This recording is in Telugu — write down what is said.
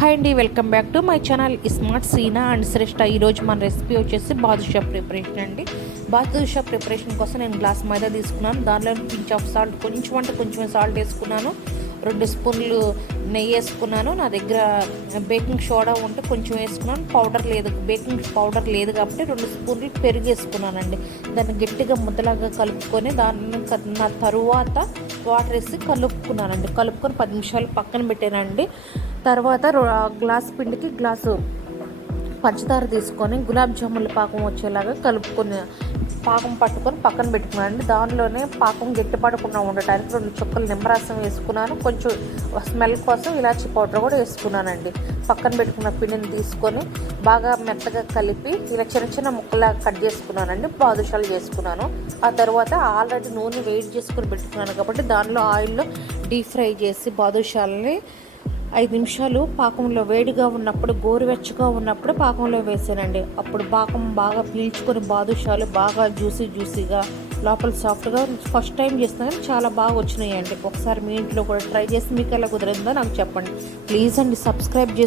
హాయ్ అండి welcome back to my channel smart Seena and Shreshta ఈరోజు మన రెసిపీ వచ్చేసి బాదుషా ప్రిపరేషన్ అండి. బాదుషా ప్రిపరేషన్ కోసం నేను గ్లాస్ మైదా తీసుకున్నాను. దానిలో పించ్ ఆఫ్ సాల్ట్ కొంచెం అంటే కొంచెం సాల్ట్ వేసుకున్నాను. రెండు స్పూన్లు నెయ్యి వేసుకున్నాను. నా దగ్గర బేకింగ్ సోడా ఉంటే కొంచెం వేసుకున్నాను. పౌడర్ లేదు బేకింగ్ పౌడర్ లేదు కాబట్టి రెండు స్పూన్లు పెరుగు వేసుకున్నానండి. దాన్ని గట్టిగా ముద్దలాగా కలుపుకొని దాన్ని నా తరువాత వాటర్ వేసి కలుపుకున్నానండి. కలుపుకొని పది నిమిషాలు పక్కన పెట్టానండి. తర్వాత రో- గ్లాస్ పిండికి గ్లాసు పంచదార తీసుకొని గులాబ్ జాముల పాకం వచ్చేలాగా కలుపుకొని పాకం పట్టుకొని పక్కన పెట్టుకున్నాను దానిలోనే పాకం గట్టిపడకుండా ఉండటానికి రెండు చుక్కలు నిమ్మరసం వేసుకున్నాను. కొంచెం స్మెల్ కోసం ఇలాచి పౌడర్ కూడా వేసుకున్నానండి. పక్కన పెట్టుకున్న పిండిని తీసుకొని బాగా మెత్తగా కలిపి ఇలా చిన్న చిన్న ముక్కలా కట్ చేసుకున్నానండి. బాదుషాలు చేసుకున్నాను. ఆ తర్వాత ఆల్రెడీ నూనె వేడి చేసుకుని పెట్టుకున్నాను కాబట్టి దానిలో ఆయిల్లో డీప్ ఫ్రై చేసి బాదుషాలని ఐదు నిమిషాలు పాకంలో వేడిగా ఉన్నప్పుడు గోరువెచ్చగా ఉన్నప్పుడు పాకంలో వేసానండి. అప్పుడు పాకం బాగా పీల్చుకొని బాదుషాలు బాగా జ్యూసీ జ్యూసీగా లోపల సాఫ్ట్గా ఫస్ట్ టైం చేస్తున్నా చాలా బాగా వచ్చినాయండి. ఒకసారి మీ ఇంట్లో కూడా ట్రై చేసి మీకు ఎలా కుదిరిందో నాకు చెప్పండి. ప్లీజ్ అండి సబ్స్క్రైబ్ చేసి